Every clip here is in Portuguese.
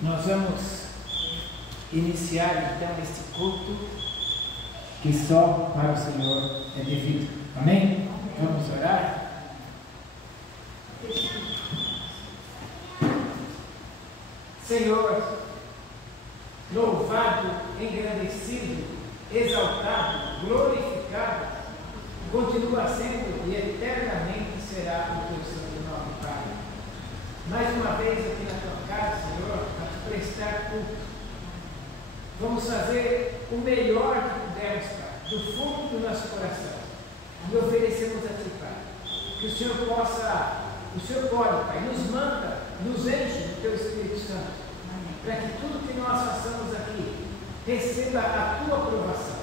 Nós vamos iniciar então este culto que só para o Senhor é devido. Amém? Vamos orar? Senhor, louvado, engrandecido, exaltado, glorificado, continua sendo e eternamente será o teu santo nome, Pai. Mais uma vez aqui na tua casa, Senhor, para te prestar culto. Vamos fazer o melhor que pudermos, Pai, do fundo do nosso coração. E oferecemos a Ti, Pai. Que o Senhor pode, Pai, nos manda, nos enche do Teu Espírito Santo. Para que tudo que nós façamos aqui receba a Tua aprovação.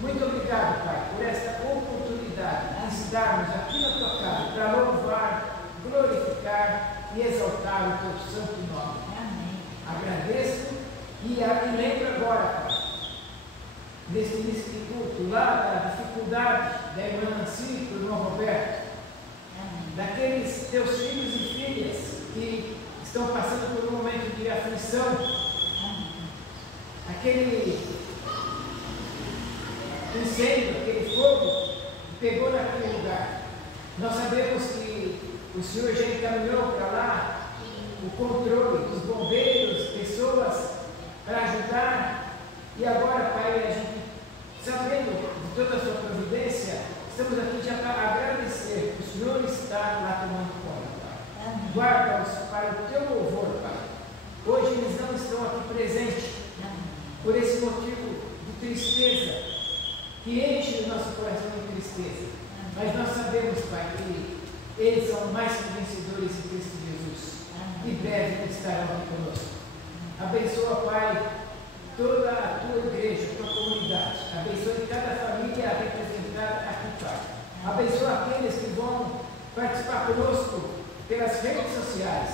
Muito obrigado, Pai, por esta oportunidade de estarmos aqui na Tua casa para louvar, glorificar e exaltar o Teu santo nome. Amém. Agradeço e lembro agora, Pai, neste início de culto, lá da dificuldade da irmã Nancy e do irmão Roberto, daqueles Teus filhos e filhas que estão passando por um momento de aflição, aquele incêndio, aquele fogo que pegou naquele lugar. Nós sabemos que o Senhor já encaminhou para lá o controle dos bombeiros, pessoas para ajudar, e agora, Pai, a gente, sabendo de toda a sua providência, estamos aqui já para agradecer que o Senhor está lá tomando conta, Pai. Guarda-os para o Teu louvor, Pai. Hoje eles não estão aqui presentes, por esse motivo de tristeza, que enche o nosso coração de tristeza. Mas nós sabemos, Pai, que eles são mais que vencedores em Cristo Jesus. E breve estarão aqui conosco. Abençoa, Pai, toda a Tua igreja, a Tua comunidade. Abençoa cada família representada aqui, Pai. Abençoa aqueles que vão participar conosco pelas redes sociais.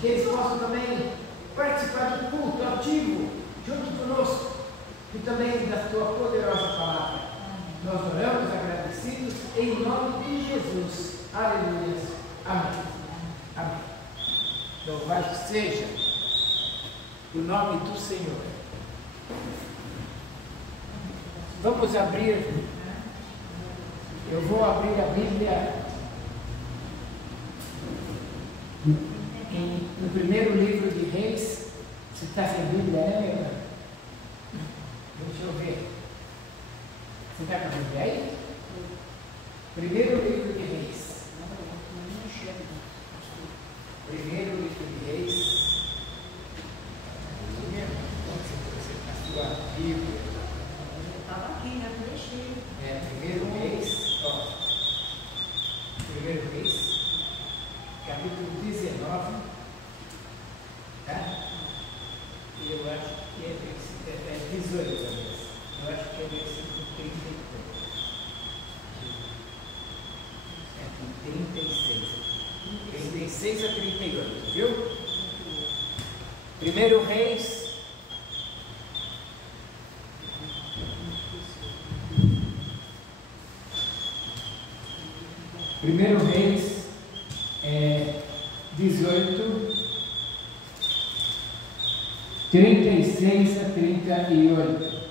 Que eles possam também participar do culto ativo junto conosco. E também da Tua poderosa palavra. Nós oramos agradecidos em nome de Jesus. Aleluia. Amém. Amém. Louvado seja o nome do Senhor. Vamos abrir. Eu vou abrir a Bíblia no primeiro livro de Reis. Você está sem Bíblia, né, meu irmão? Deixa eu ver. Você está com a Bíblia aí? Primeiro livro de Reis. Primeiro livro de Reis. A sua Bíblia. Estava aqui, né? Deixei. Primeiro Reis. Primeiro Reis. Capítulo 19. Tá? E eu acho que é 18, eu acho que é versículo 33. É 36 a 38, viu? Primeiro Reis. Primeiro Reis 18. 36 a 38.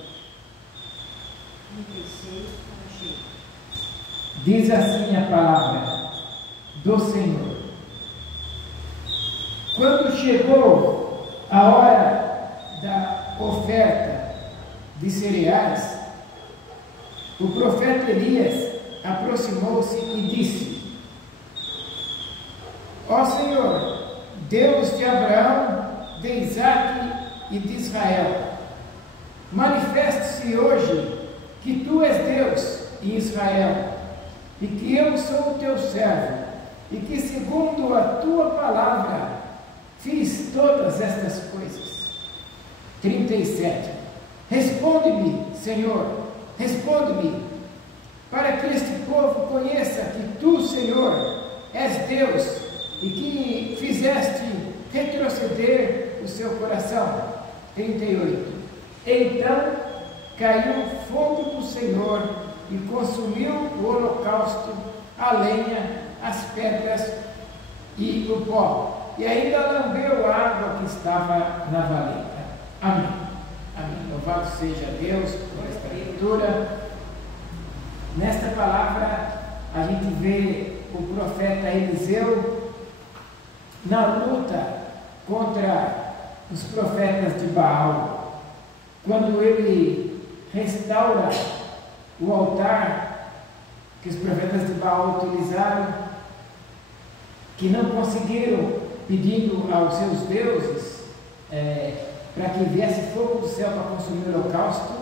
Diz assim a palavra do Senhor. Quando chegou a hora da oferta de cereais, o profeta Elias aproximou-se e disse: Ó Senhor, Deus de Abraão, de Isaque e de Israel, manifeste-se hoje que Tu és Deus em Israel, e que eu sou o Teu servo, e que segundo a Tua palavra fiz todas estas coisas. 37. Responde-me, Senhor, responde-me, para que este povo conheça que Tu, Senhor, és Deus, e que fizeste retroceder o seu coração. 38. Então caiu o fogo do Senhor e consumiu o holocausto, a lenha, as pedras e o pó. e ainda lambeu a água que estava na valeta. Amém. Amém. Louvado seja Deus por esta leitura. Nesta palavra, a gente vê o profeta Eliseu na luta contra os profetas de Baal. Quando ele restaura o altar que os profetas de Baal utilizaram, que não conseguiram, pedindo aos seus deuses para que viesse fogo do céu para consumir o holocausto,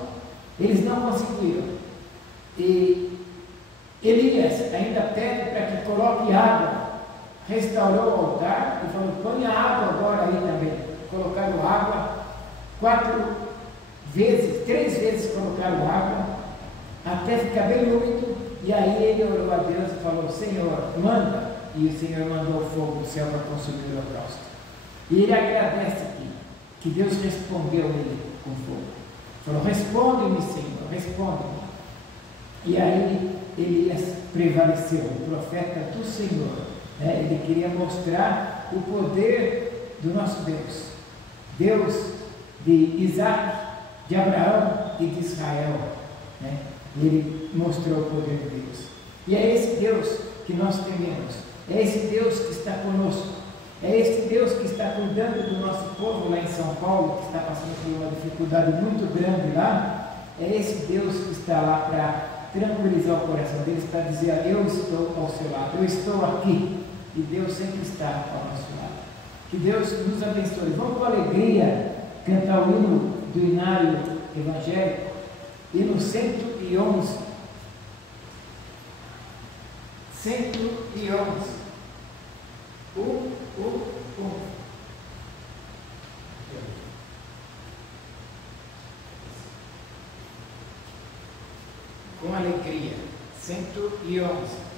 eles não conseguiram. E Elias ainda pede para que coloque água, restaurou o altar e falou: põe a água agora aí também. Colocaram água, 3 vezes colocaram água, até ficar bem úmido, e aí ele orou a Deus e falou: Senhor, manda. E o Senhor mandou o fogo do céu para consumir o holocausto. E ele agradece aqui, que Deus respondeu ele com fogo. Falou: responde-me, Senhor, responde-me. E aí Elias prevaleceu, o profeta do Senhor. Ele queria mostrar o poder do nosso Deus. Deus de Isaac, de Abraão e de Israel. Ele mostrou o poder de Deus. E é esse Deus que nós tememos. É esse Deus que está conosco. É esse Deus que está cuidando do nosso povo lá em São Paulo, que está passando por uma dificuldade muito grande lá. É esse Deus que está lá para tranquilizar o coração deles, para dizer: eu estou ao seu lado, eu estou aqui. E Deus sempre está ao nosso lado. Que Deus nos abençoe. Vamos com alegria cantar o hino do Inário Evangélico, hino 111. 111. 1. Com alegria. 111.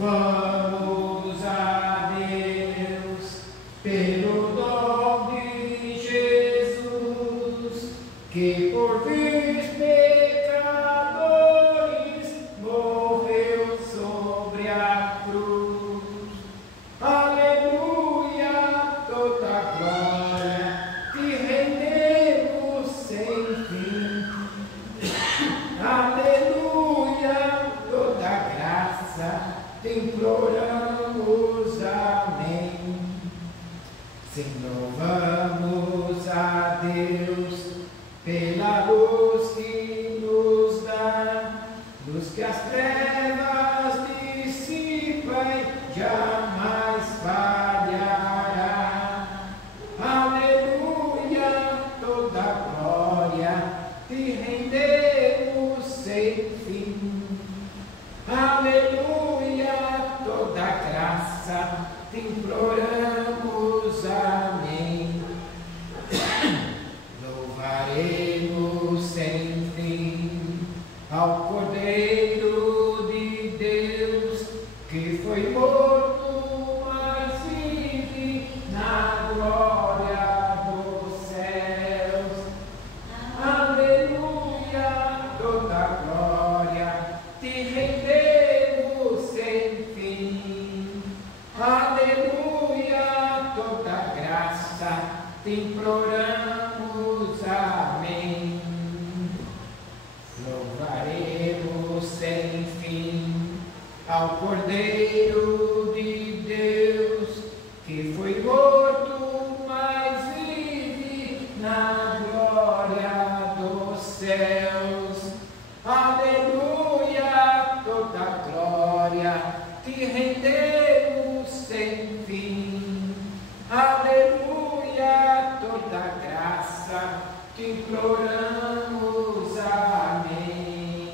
Louvamos a Deus pelo dom de Jesus, que por vez pecadores morreu sobre a cruz. Aleluia, toda glória te rendemos sem fim. Aleluia, toda graça te imploramos. Amém. Senhor, louvamos a Deus pela luz que nos dá, luz que as trevas dissipa e jamais falhará. Aleluia, toda glória te rendemos sem fim. Aleluia, toda graça te imploramos. Amém. Louvaremos sem fim ao Cordeiro de Deus, que foi morto, mas vive na glória dos céus. Aleluia, toda glória te rendemos sem fim. Aleluia, toda graça te imploramos. Amém. Louvaremos sem fim ao Cordeiro de Deus, que foi morto, mas vive na glória dos céus. Aleluia, toda glória te rendemos sem fim. Aleluia, toda graça te imploramos. Amém.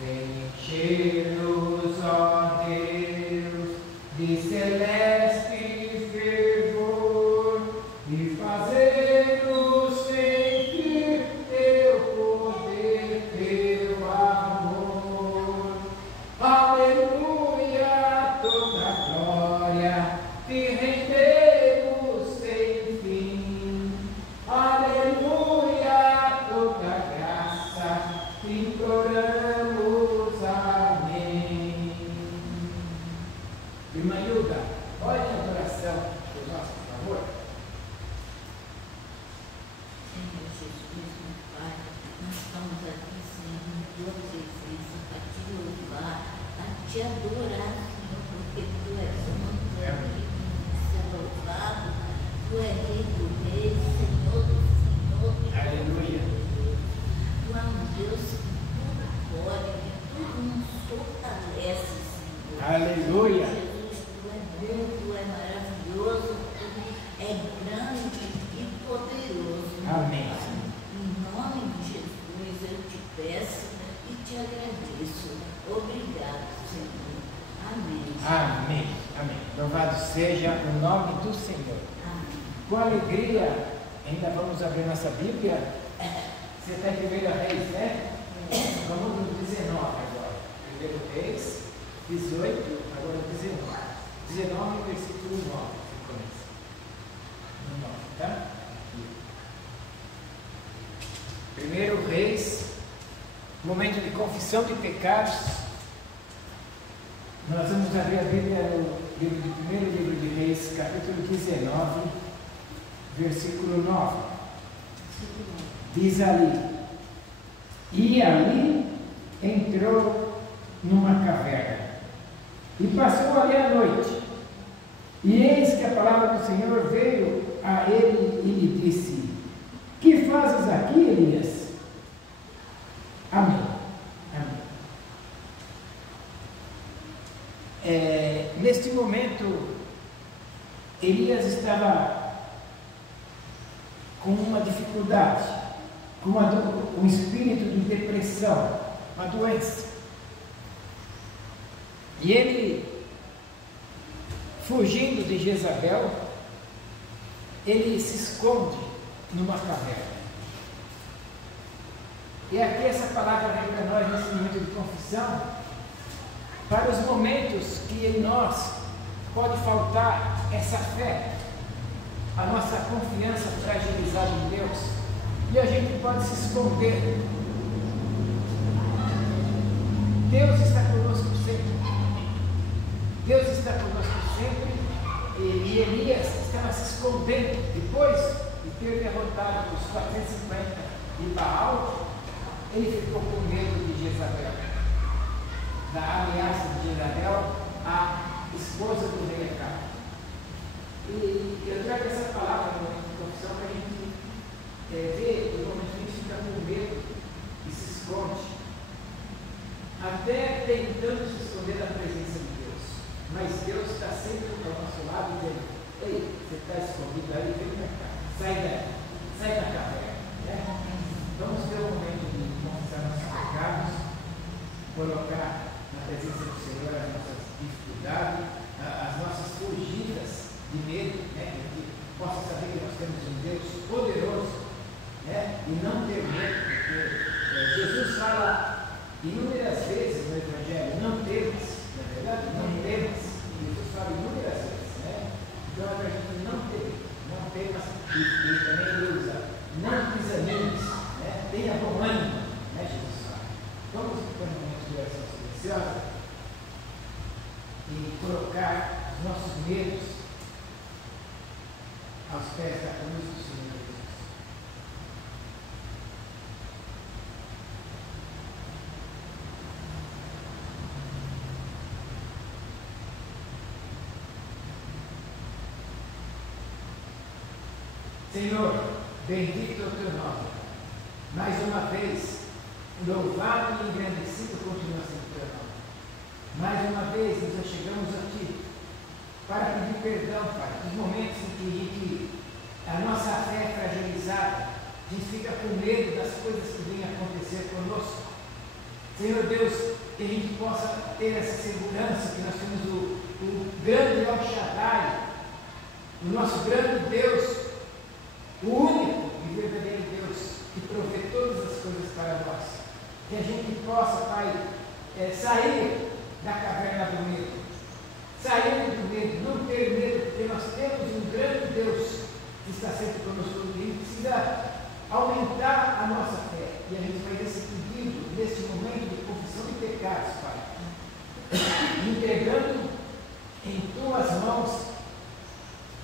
Vem encher-nos, ó Deus, de celeste fervor e fazer-nos sentir teu poder, teu amor. Aleluia, toda glória te rendemos sem fim. Aleluia, Irmã Hilda, olha a adoração por nós, por favor. Senhor Jesus, meu Pai, nós estamos aqui, Senhor, em todos esses, a te louvar, a te adorar, Senhor, porque tu és santo, tu és digno de ser louvado, tu és rei do rei, Senhor do Senhor. Aleluia. Tu és um Deus que tudo pode, que tudo nos fortalece, Senhor. Aleluia. Jesus, tu é bom, tu é maravilhoso, tu é grande e poderoso. Amém. Em nome de Jesus, eu te peço e te agradeço. Obrigado, Senhor. Amém. Amém. Amém. Louvado seja o nome do Senhor. Amém. Com alegria, ainda vamos abrir nossa Bíblia. Você está em 1 Reis, né? Vamos no 19 agora. 1 Reis, 18, agora 19. 19, versículo 9. Você começa. No 9, tá? 1 Reis, momento de confissão de pecados. Nós vamos abrir a Bíblia no primeiro livro de Reis, capítulo 19, versículo 9. Diz ali: e ali entrou numa caverna e passou ali a noite. E eis que a palavra do Senhor veio a ele e lhe disse: que fazes aqui, Elias? Amém. Amém. Neste momento, Elias estava com uma dificuldade, com um espírito de depressão, uma doença. E ele, fugindo de Jezabel, ele se esconde numa caverna. E aqui essa palavra vem para nós nesse momento de confissão, para os momentos que em nós pode faltar essa fé, a nossa confiança fragilizada em Deus, e a gente pode se esconder. Deus está conosco sempre. Deus está conosco sempre. E Elias estava se escondendo. Depois de ter derrotado os 450 de Baal, ele ficou com medo de Jezabel, da ameaça de Jezabel, a esposa do rei Acabe. E eu trago essa palavra no momento de confissão para a gente ver o momento que a gente fica com medo e se esconde, até tentando se esconder da presença de Deus. Mas Deus está sempre ao nosso lado dizendo: ei, você está escondido aí, vem para cá, sai da caverna. Né? Vamos ter um momento de confessar nossos pecados, colocar na presença do Senhor as nossas dificuldades, as nossas fugidas de medo, né? Que possa saber que nós temos um Deus poderoso, né? E não ter medo, porque Jesus fala inúmeras vezes no Evangelho: não temas, não é verdade? Não temas. Jesus fala inúmeras vezes, né? Então é para a gente não temas, e também ele usa: não desanimes, né? Tenha bom ânimo, né? Jesus fala. Vamos para um momento de oração silenciosa e colocar os nossos medos aos pés da cruz do Senhor Jesus. Senhor, bendito é o teu nome. Mais uma vez, louvado e engrandecido continua sendo o teu nome. Mais uma vez nos achegamos a Ti para pedir perdão, Pai, dos momentos em que a nossa fé é fragilizada, a gente fica com medo das coisas que vêm acontecer conosco. Senhor Deus, que a gente possa ter essa segurança que nós temos o grande El Shaddai, o nosso grande Deus, o único e verdadeiro Deus que provê todas as coisas para nós. Que a gente possa, Pai, sair da caverna do medo, sair do medo, não ter medo, porque nós temos um grande Deus que está sempre conosco e a gente precisa aumentar a nossa fé. E a gente faz esse pedido neste momento de confissão de pecados, Pai, entregando em tuas mãos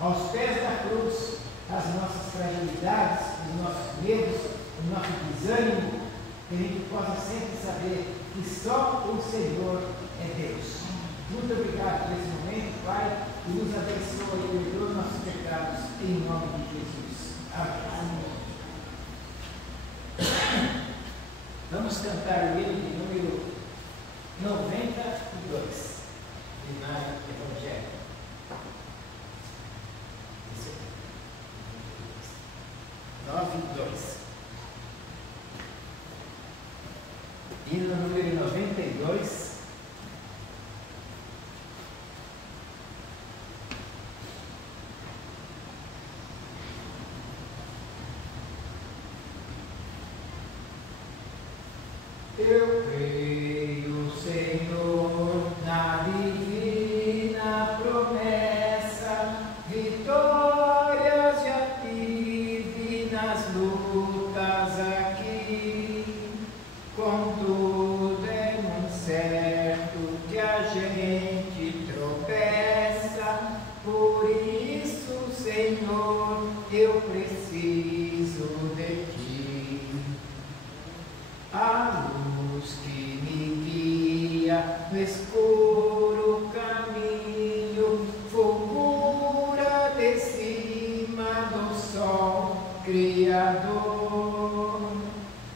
aos pés da cruz as nossas fragilidades, os nossos medos, o nosso desânimo, que a gente possa sempre saber que só o Senhor é Deus. Muito obrigado por esse momento, Pai, e nos abençoe e perdoa os nossos pecados, em nome de Jesus. Amém. Vamos cantar o hino de número 92, Inário Evangelho. 92. Hino número 92. Eu creio, Senhor, na divina promessa, vitórias já tive nas lutas aqui, contudo é muito certo que a gente tropeça, por isso, Senhor, eu preciso de Ti. A luz que me guia no escuro caminho, fulgura de cima do sol Criador.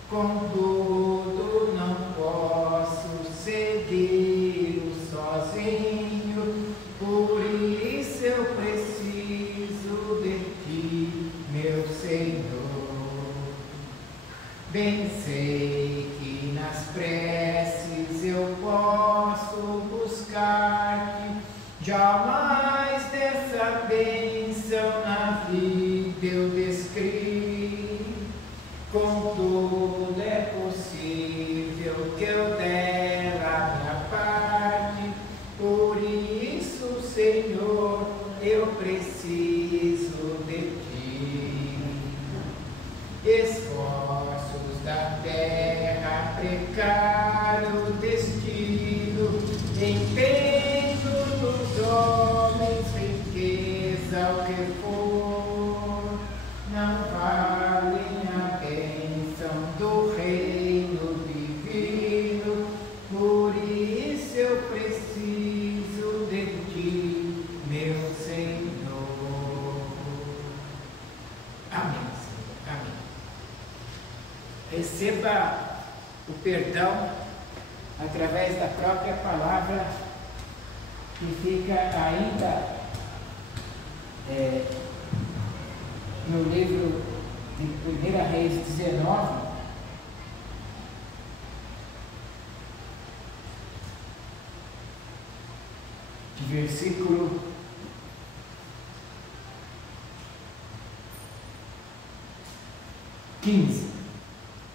Contudo, não posso seguir sozinho, por isso eu preciso de Ti, meu Senhor. Bem sei que nas preces eu posso buscar-te, jamais dessa bênção na vida eu descrevi. Contudo é possível que eu der a minha parte, por isso, Senhor, eu preciso de Ti. Esforços da terra, precário destino, empenho dos homens, riqueza, o que for, não valem a bênção do reino divino, por isso eu preciso de Ti, meu Senhor. Amém. Receba o perdão através da própria palavra que fica ainda no livro de 1 Reis 19, de versículo 15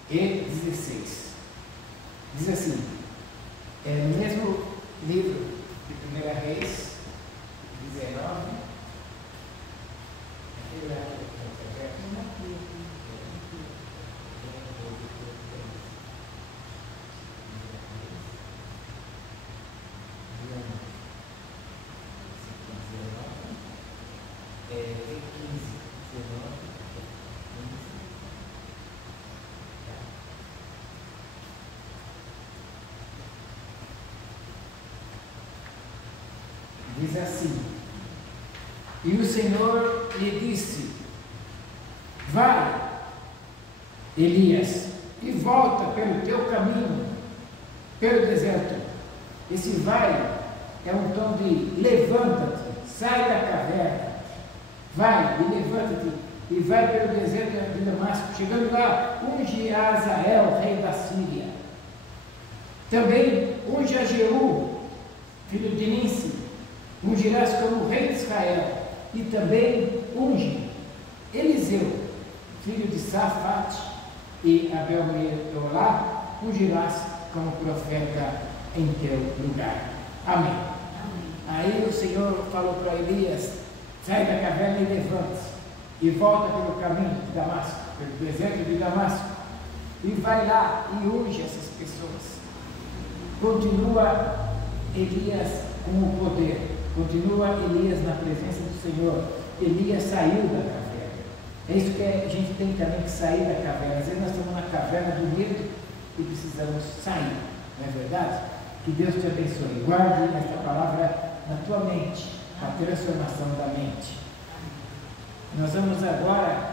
e 16. Diz assim, no mesmo livro de 1 Reis 19, diz assim: e o Senhor lhe disse: vai, Elias, e volta pelo teu caminho, pelo deserto. Esse vai é um tom de levanta-te, sai da caverna, vai e levanta-te e vai pelo deserto de Damasco. Chegando lá, unge a Azael, rei da Síria. Também unge a Jeú, filho de Ninsi, ungirás como rei de Israel. E também unge Eliseu, filho de Safate, e Abel-Meolá, ungirás como profeta em teu lugar. Amém. Aí o Senhor falou para Elias: sai da caverna e levanta-se, e volta pelo caminho de Damasco, pelo deserto de Damasco, e vai lá e unge essas pessoas. Continua Elias com o poder. Continua Elias na presença do Senhor. Elias saiu da caverna. É isso que a gente tem também que sair da caverna. Às vezes nós estamos na caverna do medo e precisamos sair, não é verdade? Que Deus te abençoe. Guarde esta palavra na tua mente, a transformação da mente. Nós vamos agora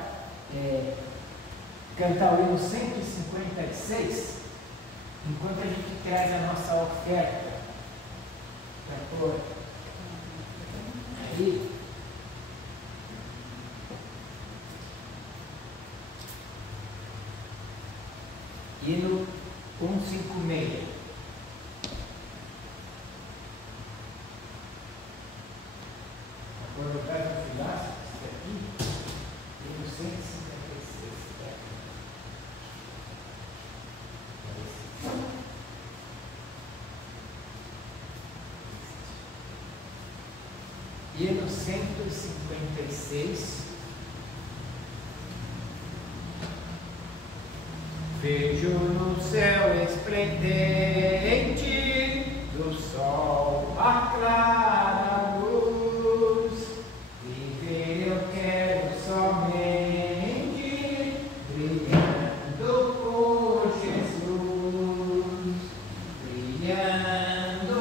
cantar o hino 156, enquanto a gente traz a nossa oferta para pôr aí. Hino 156. Agora eu trago o filaço, isso aqui, hino 156. Hino 156. Vejo no céu esplendente do sol a clara luz. Viver eu quero somente brilhando por Jesus. Brilhando,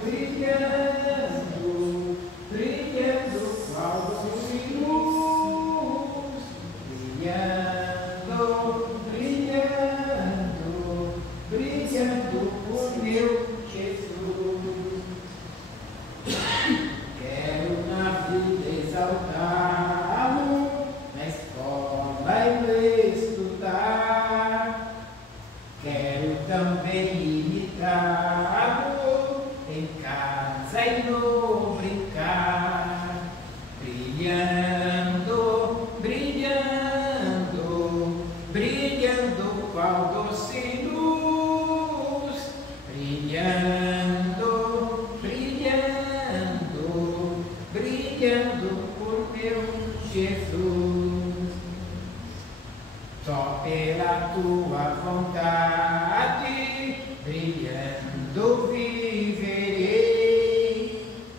brilhando, brilhando qual luz, brilhando, brilhando por meu Jesus. Quero na vida exaltá-lo, na escola e estudar. Quero também imitá-lo em casa e no brincar. Brilhando, brilhando, brilhando qual doce luz. Brilhando, brilhando, brilhando por meu Jesus. Só pela tua vontade, brilhando viverei.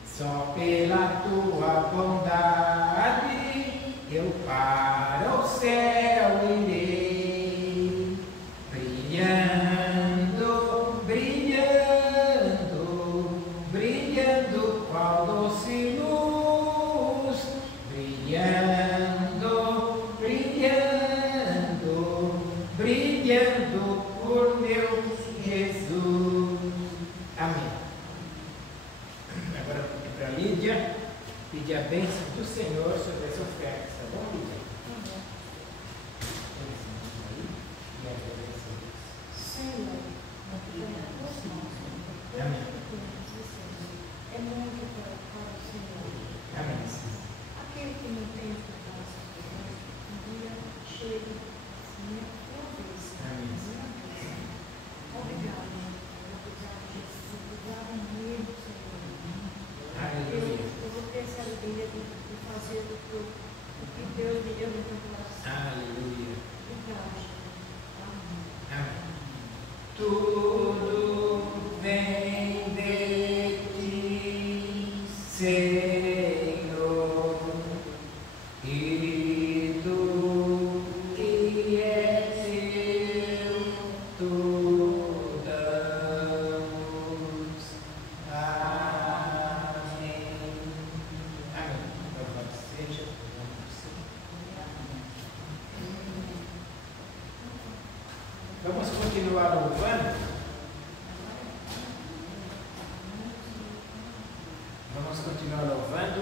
Só pela tua bondade, eu para o céu irei. Brilhando, brilhando, brilhando qual doce luz. Brilhando, brilhando, brilhando por meu Jesus. Amém. Agora para a Lídia, pedir a bênção do Senhor sobre as ofertas, tá bom, Lídia? Senhor, Amém. é muito para o Senhor. Amém. Aquele que não tem as nossas coisas, um dia chega, Senhor, tua vez. Amém. Obrigado, obrigado, Jesus. Obrigado mesmo, Senhor. Aleluia. Eu vou ter essa alegria de fazer o que Deus me deu no meu coração. Aleluia. Obrigado, Jesus. Amém. Amém. Tudo vem de ti, Senhor, e do que é teu, tu damos. Amém. Amém. Louvado seja o nome do Senhor. Vamos continuar louvando? Vamos continuar louvando.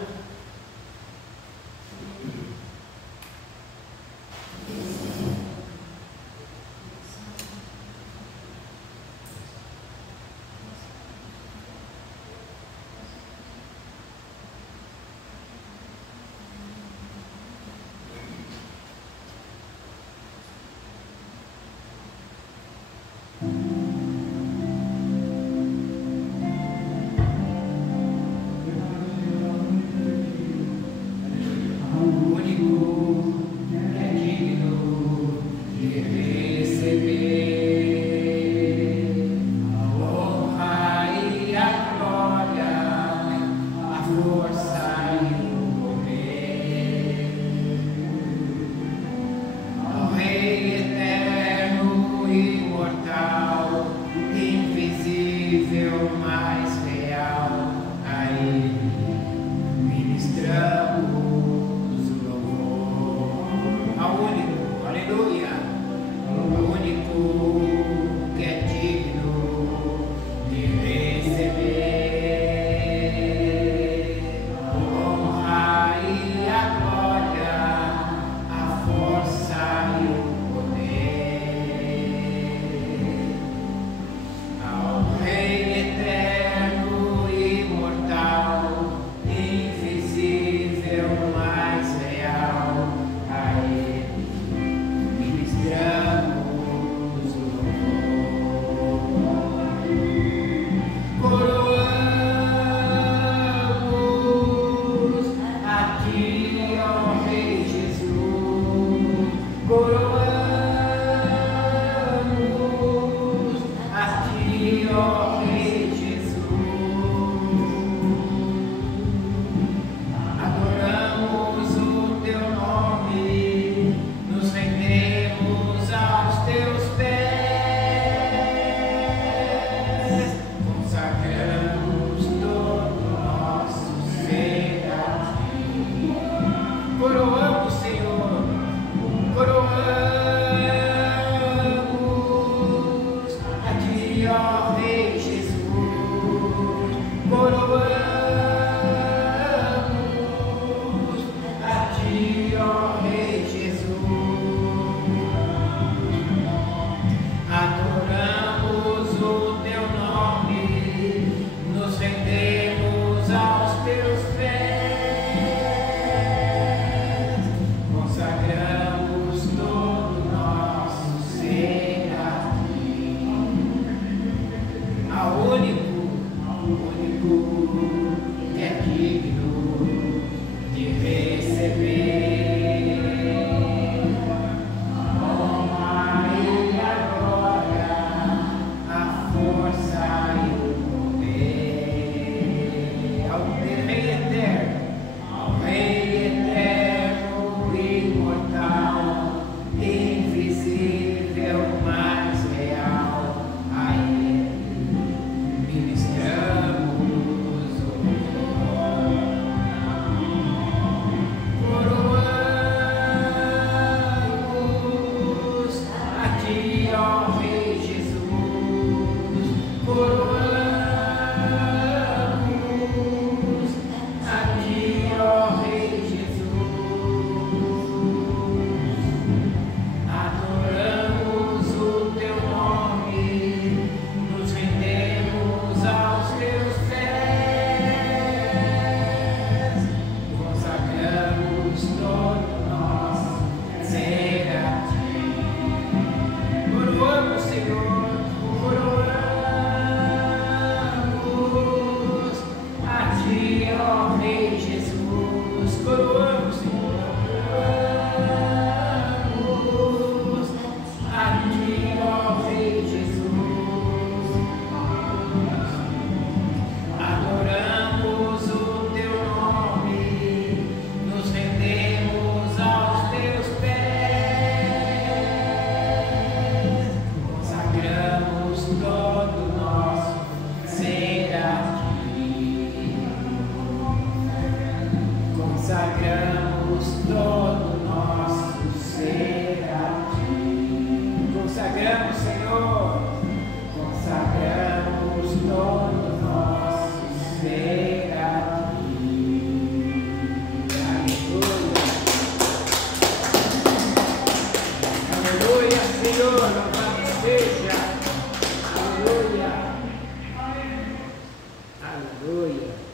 Aleluia.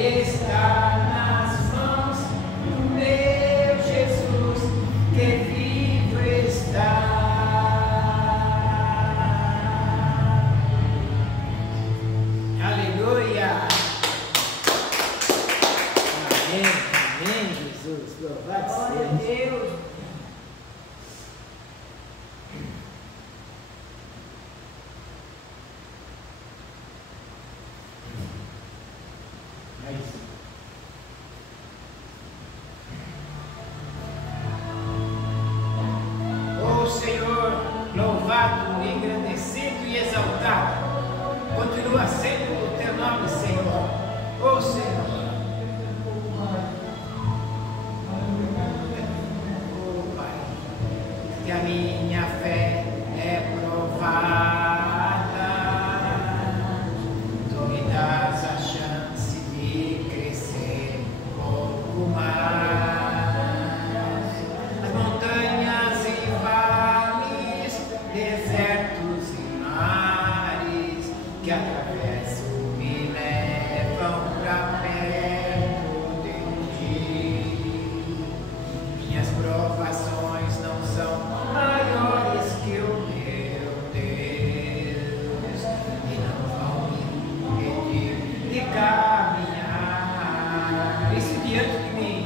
Está nas Jesus, louvado Glória a seja. Deus. Oh Senhor, louvado, engrandecido e exaltado, continua sendo o teu nome, Senhor. Oh Senhor. Oh Pai, que a minha fé é provada, tu me das a chance de crescer um pouco mais. As montanhas e vales, desertos e mares que atravesso me levam pra perto de ti. Minhas provações não são maiores que o meu Deus e não vão me impedir de caminhar. E se diante de mim,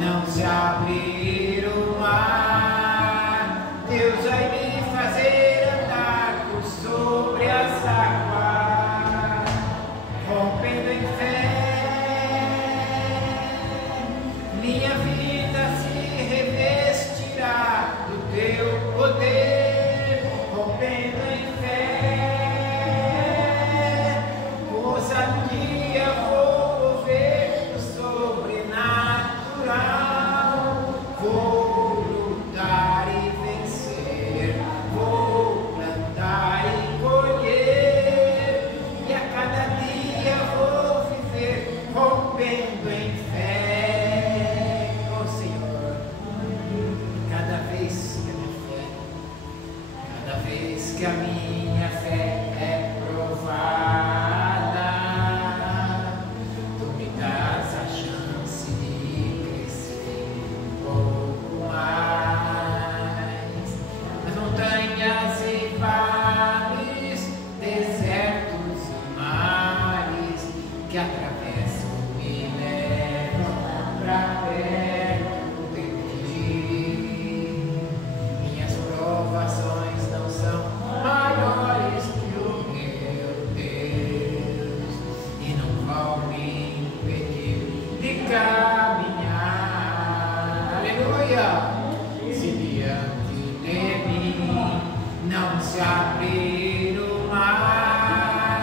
não se abrir o mar, Deus vai me fazer andar por sobre as águas, rompendo em fé. Minha vida se revestirá do teu poder, rompendo em fé. Ousadia vou ver o sobrenatural, vou lutar e vencer, vou plantar e colher, e a cada dia vou viver rompendo em fé. Oh Senhor, cada vez que a minha fé é provada, tu me das a chance de crescer um pouco mais. As montanhas e vales, desertos e mares que atravesso me levam pra perto de ti. Minhas provações não são maiores que o meu Deus e não vão me impedir de caminhar. Aleluia! Se diante de mim não se abrir o mar,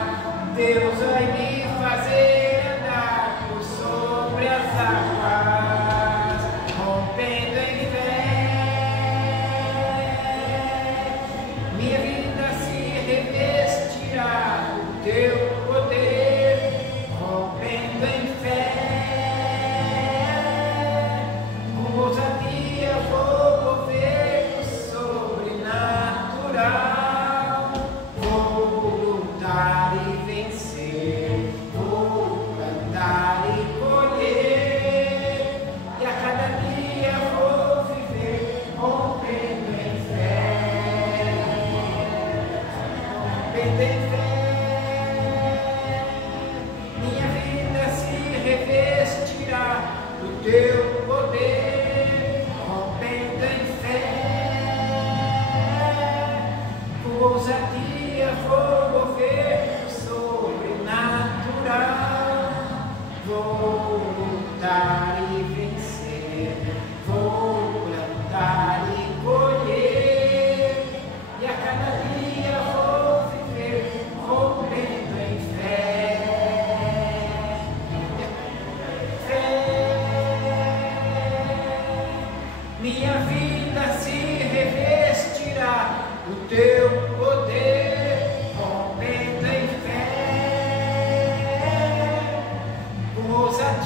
Deus vai me fazer andar por sobre as águas, rompendo em fé. Minha vida se revestirá do teu poder, rompendo em fé. Com ousadia vou mover o sobrenatural, vou lutar e vencer, vou plantar e colher, e a cada dia vou viver rompendo em fé, rompendo em fé. Minha vida se revestirá do teu poder, rompendo em fé. Com ousadia vou mover o sobrenatural, vou lutar e vencer, vou plantar e colher, e a cada dia vou viver rompendo em fé. Minha vida se revestirá do teu poder, rompendo em fé. Com ousadia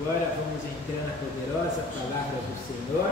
Agora vamos entrar na poderosa palavra do Senhor.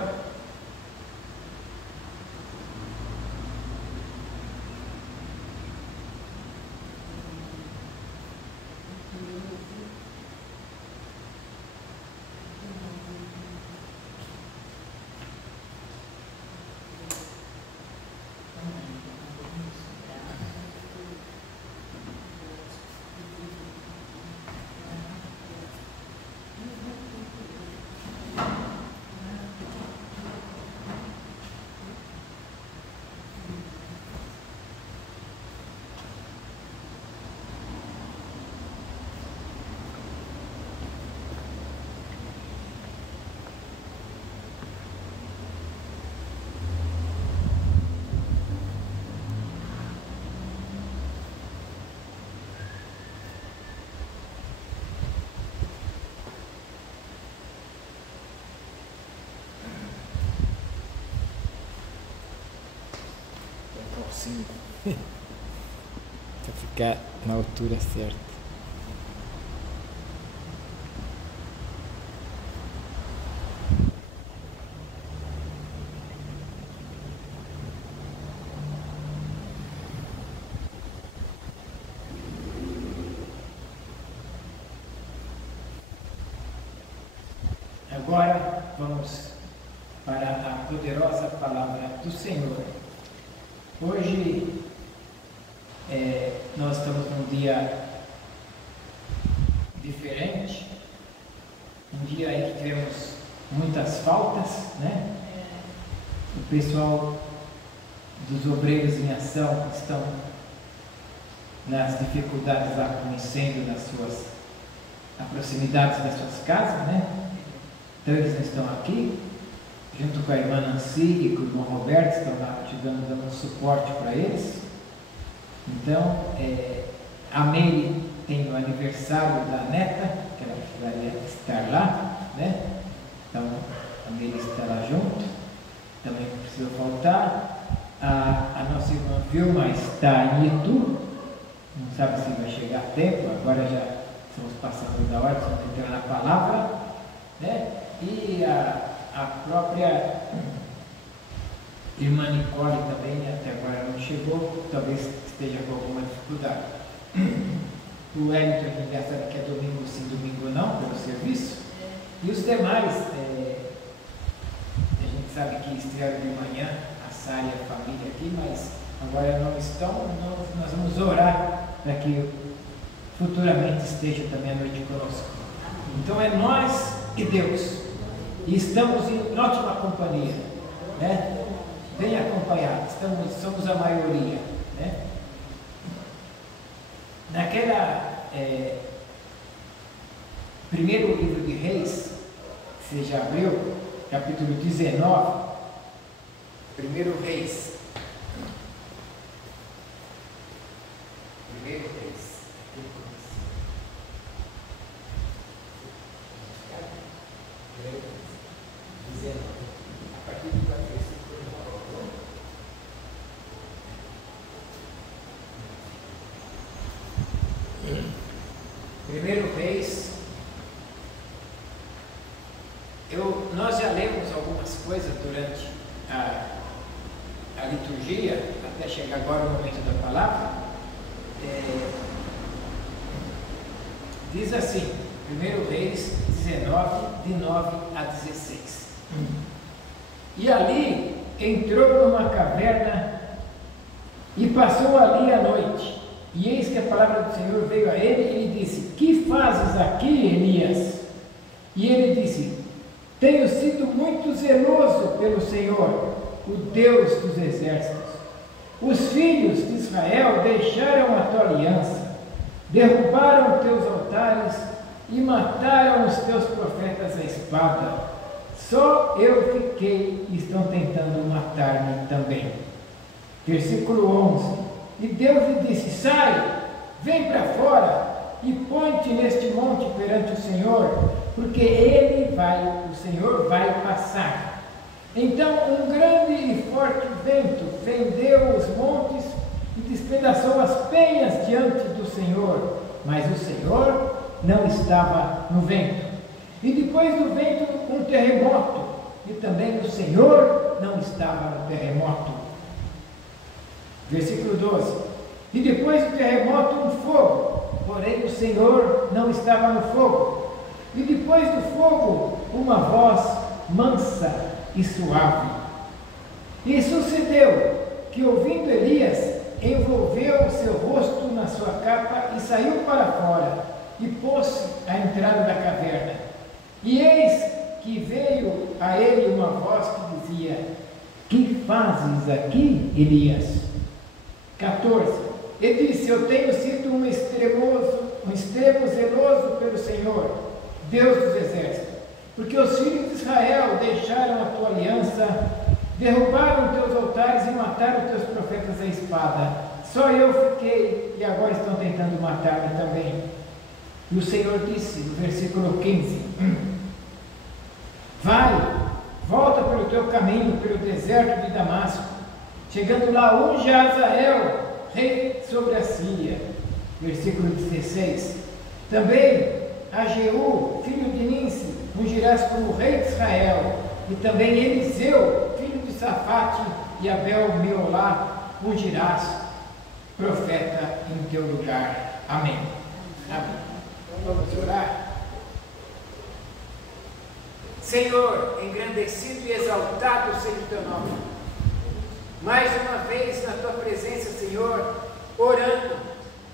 Para ficar na altura certa. Agora vamos para a poderosa palavra do Senhor. Hoje nós estamos num dia diferente, um dia em que tivemos muitas faltas, né? O pessoal dos obreiros em ação estão nas dificuldades lá com o incêndio na proximidade das suas casas, né? Então eles não estão aqui, junto com a irmã Nancy e com o irmão Roberto, estão lá dando suporte para eles. Então, a Meire tem o aniversário da neta, que ela precisaria estar lá, né? Então, a Meire está lá junto, também não precisa faltar. A nossa irmã Vilma está em Itu, não sabe se vai chegar a tempo, agora já estamos passando da hora, estamos entrando na palavra, né? E a própria irmã Nicole também, até agora não chegou, talvez esteja com alguma dificuldade. O Wellington, que já sabe que é domingo sim, domingo não, pelo serviço. E os demais, a gente sabe que estrearam de manhã, a Sara e a família aqui, mas agora não estão, nós vamos orar para que futuramente estejam também à noite conosco. Então é nós e Deus. E estamos em ótima companhia, né? Bem acompanhados, somos a maioria, né? Naquela primeiro livro de Reis, que você já abriu, capítulo 19, primeiro Reis. Primeiro Reis. A partir do versículo 9. Primeiro Reis. Nós já lemos algumas coisas durante a liturgia, até chegar agora o momento da palavra. Diz assim, 1 Reis 19, de 9 a 16. E ali entrou numa caverna e passou ali a noite. E eis que a palavra do Senhor veio a ele e lhe disse: que fazes aqui, Elias? E ele disse: tenho sido muito zeloso pelo Senhor, o Deus dos exércitos. Os filhos de Israel deixaram a tua aliança, derrubaram teus altares e mataram os teus profetas à espada. Só eu fiquei e estão tentando matar-me também. Versículo 11. E Deus lhe disse: sai, vem para fora e põe-te neste monte perante o Senhor, porque o Senhor vai passar. Então um grande e forte vento fendeu os montes e despedaçou as penhas diante do Senhor, mas o Senhor não estava no vento. E depois do vento, um terremoto, e também o Senhor não estava no terremoto. Versículo 12. E depois do terremoto, um fogo, porém o Senhor não estava no fogo. E depois do fogo, uma voz mansa e suave. E sucedeu que, ouvindo Elias, envolveu o seu rosto na sua capa e saiu para fora, e pôs-se à entrada da caverna. E eis que veio a ele uma voz que dizia: que fazes aqui, Elias? 14. Ele disse: eu tenho sido um extremo zeloso pelo Senhor, Deus dos exércitos, porque os filhos de Israel deixaram a tua aliança, derrubaram teus altares e mataram teus profetas à espada. Só eu fiquei, e agora estão tentando matar-me também. E o Senhor disse, no versículo 15: vai, volta pelo teu caminho, pelo deserto de Damasco. Chegando lá, unge a Azael, rei sobre a Síria. Versículo 16. Também a Jeú, filho de Ninsi, ungirás como rei de Israel. E também Eliseu, filho de Safate, e Abel-Meolá, ungirás profeta em teu lugar. Amém. Amém. Vamos orar. Senhor, engrandecido e exaltado seja o teu nome. Mais uma vez na tua presença, Senhor, orando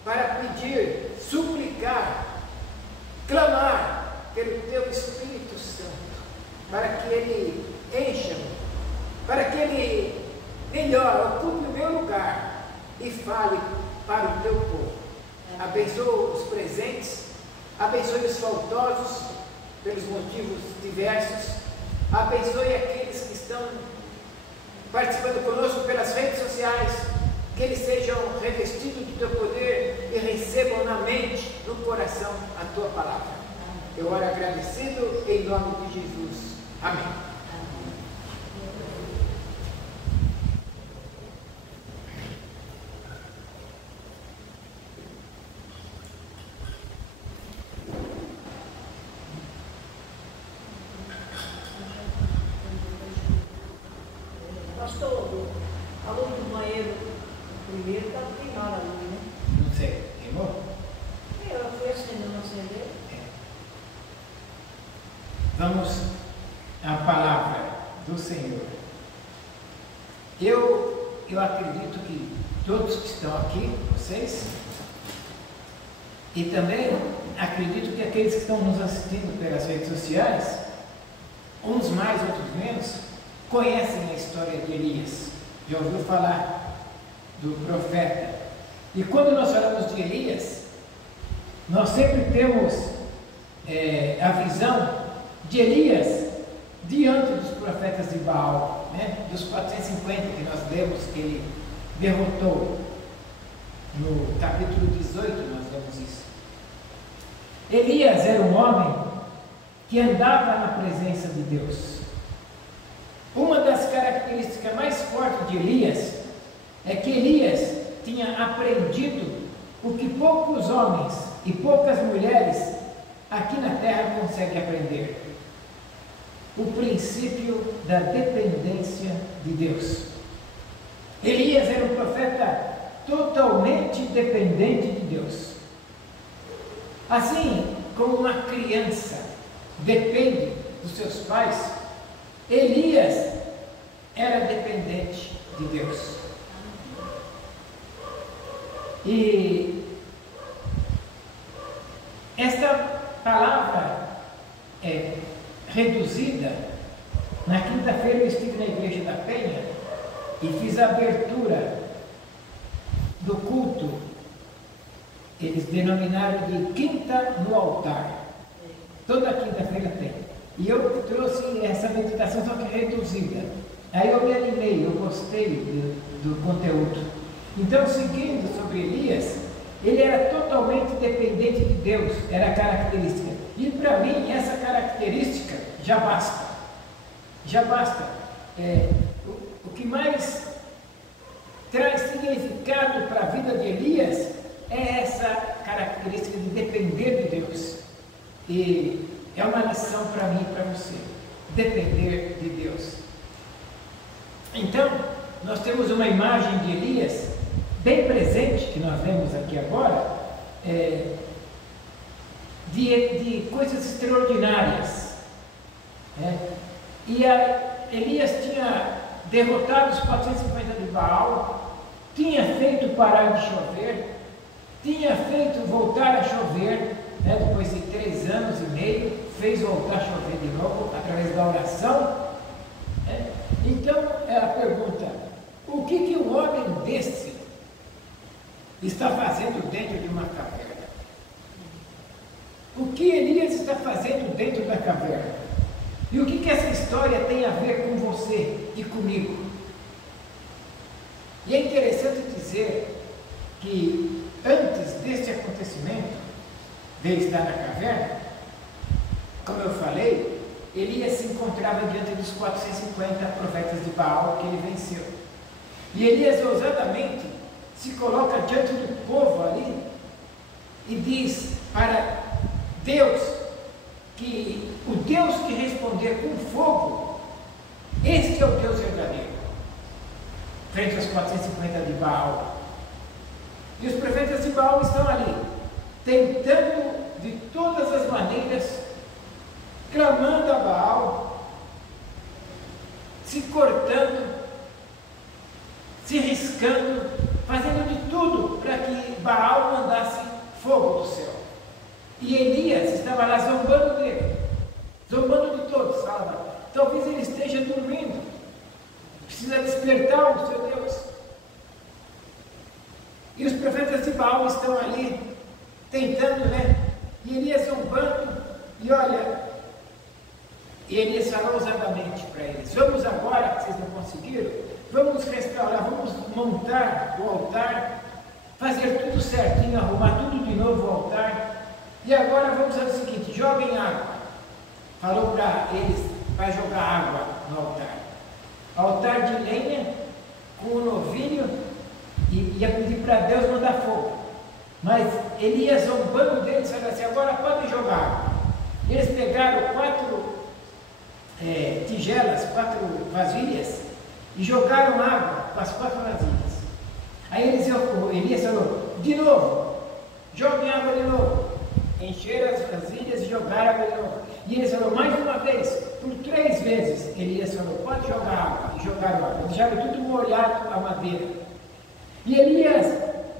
para pedir, suplicar, clamar pelo teu Espírito Santo, para que ele encha-me, para que ele melhor ocupe o meu lugar e fale para o teu povo. Abençoa os presentes, abençoe os faltosos pelos motivos diversos, abençoe aqueles que estão participando conosco pelas redes sociais, que eles sejam revestidos do teu poder e recebam na mente, no coração, a tua palavra. Eu oro agradecido em nome de Jesus. Amém. Pastor, a luz do banheiro primeiro estava queimada a luz, né? Não sei, queimou? Eu fui acendendo, acender. Vamos à palavra do Senhor. Eu acredito que todos que estão aqui, vocês, e também acredito que aqueles que estão nos assistindo pelas redes sociais, uns mais, outros menos, conhecem a história de Elias. Já ouviu falar do profeta? E quando nós falamos de Elias, nós sempre temos a visão de Elias diante dos profetas de Baal, né? Dos 450 que nós lemos que ele derrotou. No capítulo 18 nós vemos isso. Elias era um homem que andava na presença de Deus. Uma das características mais fortes de Elias é que Elias tinha aprendido o que poucos homens e poucas mulheres aqui na terra conseguem aprender: o princípio da dependência de Deus. Elias era um profeta totalmente dependente de Deus. Assim como uma criança depende dos seus pais, Elias era dependente de Deus. E esta palavra é reduzida. Na quinta-feira eu estive na igreja da Penha e fiz a abertura do culto. Eles denominaram de quinta no altar. Toda quinta-feira tem. E eu trouxe essa meditação só que reduzida. Aí eu me animei, eu gostei do conteúdo. Então, seguindo sobre Elias, ele era totalmente dependente de Deus, era a característica. E para mim, essa característica já basta. Já basta. O que mais traz significado para a vida de Elias é essa característica de depender de Deus. E é uma lição para mim e para você. Depender de Deus. Então, nós temos uma imagem de Elias bem presente, que nós vemos aqui agora, de coisas extraordinárias. E Elias tinha derrotado os 450 de Baal, tinha feito parar de chover, tinha feito voltar a chover, depois de 3 anos e meio, fez voltar a chover de novo, através da oração. Então, ela pergunta, o que um homem desse está fazendo dentro de uma caverna? O que Elias está fazendo dentro da caverna? E o que essa história tem a ver com você e comigo? E é interessante dizer que antes deste acontecimento, de estar na caverna, como eu falei, Elias se encontrava diante dos 450 profetas de Baal que ele venceu. E Elias ousadamente se coloca diante do povo ali e diz para Deus que o Deus que responder com fogo, este é o Deus verdadeiro, frente aos 450 de Baal. E os profetas de Baal estão ali, tentando de todas as maneiras, clamando a Baal, se cortando, se riscando, fazendo de tudo para que Baal mandasse fogo do céu. E Elias estava lá zombando dele, zombando de todos, falava, talvez ele esteja dormindo, precisa despertar o seu Deus. E os profetas de Baal estão ali, tentando, e Elias zombando, e olha, e Elias falou ousadamente para eles, vamos agora, que vocês não conseguiram, vamos restaurar, vamos montar o altar, fazer tudo certinho, arrumar tudo de novo o altar, e agora vamos fazer o seguinte, joguem água. Falou para eles, para jogar água no altar. Altar de lenha, com o novilho, e ia pedir para Deus mandar fogo. Mas Elias zombando deles, falou assim, agora podem jogar água. Eles pegaram 4 tigelas, 4 vasilhas, e jogaram água com as 4 vasilhas. Aí Elias falou, de novo, joguem água de novo. Encheram as vasilhas e jogaram água de novo. E eles falaram mais uma vez, por 3 vezes. Elias falou, pode jogar água. E jogaram água. Deixaram tudo molhado a madeira. E Elias,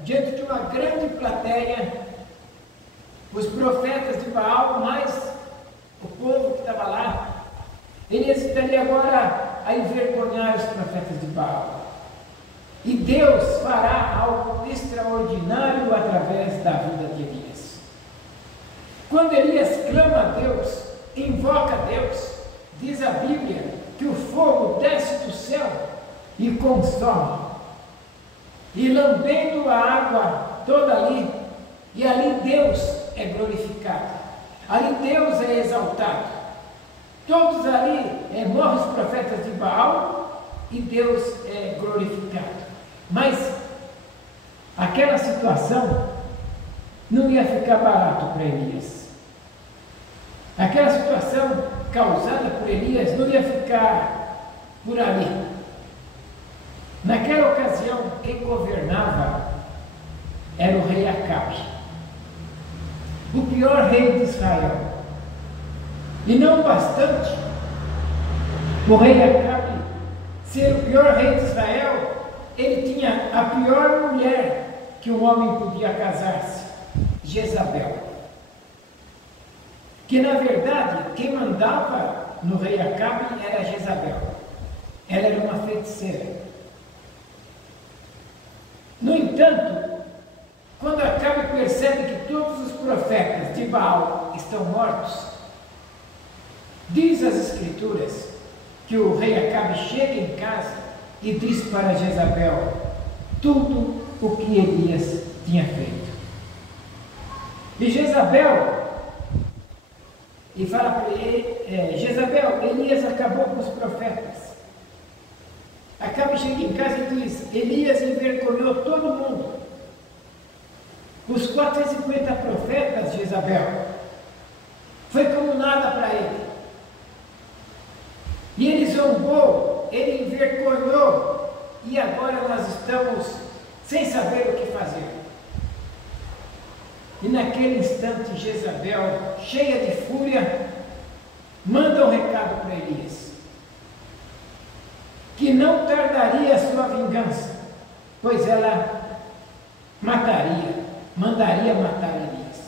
diante de uma grande plateia, os profetas de Baal, mais o povo que estava lá, Elias estaria agora a envergonhar os profetas de Baal. E Deus fará algo extraordinário através da vida de Elias. Quando Elias clama a Deus, invoca a Deus, diz a Bíblia que o fogo desce do céu e consome. E lambendo a água toda ali, e ali Deus é glorificado, ali Deus é exaltado. Todos ali morrem os profetas de Baal e Deus é glorificado. Mas aquela situação não ia ficar barato para Elias. Aquela situação causada por Elias não ia ficar por ali. Naquela ocasião, quem governava era o rei Acabe, o pior rei de Israel. E não bastante o rei Acabe ser o pior rei de Israel, ele tinha a pior mulher que um homem podia casar-se, Jezabel. Que na verdade, quem mandava no rei Acabe era Jezabel. Ela era uma feiticeira. No entanto, quando Acabe percebe que todos os profetas de Baal estão mortos, diz as Escrituras que o rei Acabe chega em casa e diz para Jezabel tudo o que Elias tinha feito. E Jezabel, e fala para ele, Jezabel, Elias acabou com os profetas. Acabe chega em casa e diz, Elias envergonhou todo mundo. Os 450 profetas, Jezabel, foi como nada agora nós estamos sem saber o que fazer. E naquele instante Jezabel, cheia de fúria, manda um recado para Elias, que não tardaria a sua vingança, pois ela mandaria matar Elias.